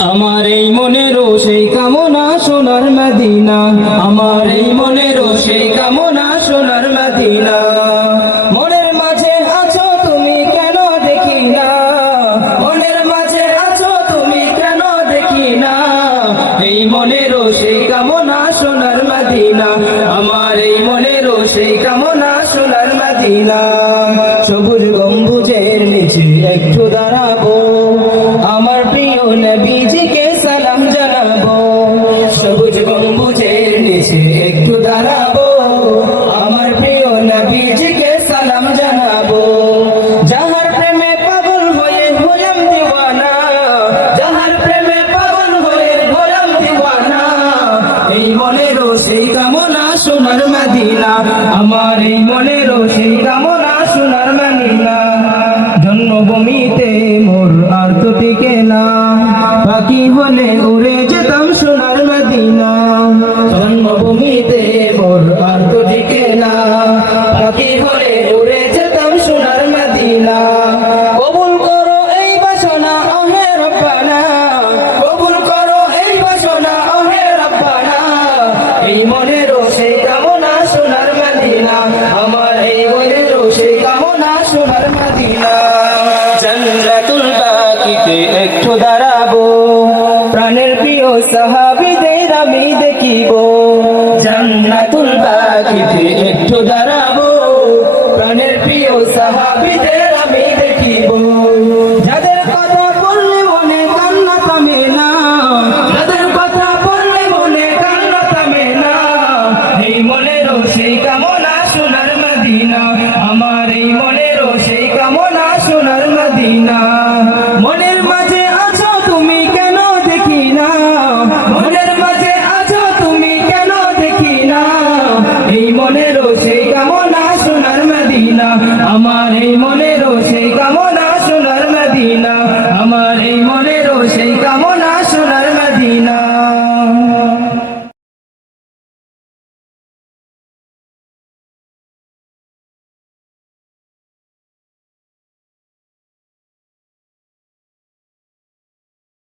আমার এই মনেরও সেই কামনা সোনার মদিনা, আমার এই মনেরও সেই কামনা সোনার মদিনা। মনের মাঝে আছো তুমি কেন দেখি না, মনের মাঝে আছো তুমি কেন দেখি না, এই মনেরও সেই কামনা সোনার মদিনা, আমার এই মনেরও সেই কামনা সোনার মদিনা। সবুজ গম্বুজের নিচে একটু দাঁড়াবো, আমার প্রিয় নবীজিকে সালাম জানাবো। সবুজ গম্বুজের নিচে একটু দাঁড়াবো, আমার প্রিয় নবীজিকে সালাম জানাবো। যাহার প্রেমে পাগল হয়ে হলাম দিওয়ানা, যাহার প্রেমে পাগল হয়ে হলাম দিওয়ানা, এই মনেরও সেই কামনা সোনার মদিনা, আমার এই মনেরও সেই কামনা সোনার মদিনা। জন্মভূমিতে মোর আর তো টিকে না, পাখি হলে উড়ে যেতাম সোনার মদিনা। জন্মভূমিতে মোর আর তো টিকে না, পাখি হলে উড়ে যেতাম সোনার মদিনা। কবুল করো এই বাসনা ওহে রব্বানা, কবুল করো এই বাসনা ওহে রব্বানা, এই মনেরও সেই কামনা সোনার মদিনা, আমার এই মনেরও সেই কামনা সোনার মদিনা। জান্নাতুল বাকিতে একটু দাঁড়াবো, প্রাণের প্রিয় সাহাবীদের আমি দেখিব। জান্নাতুল বাকিতে একটু দাঁড়াবো, প্রাণের প্রিয় সাহাবীদের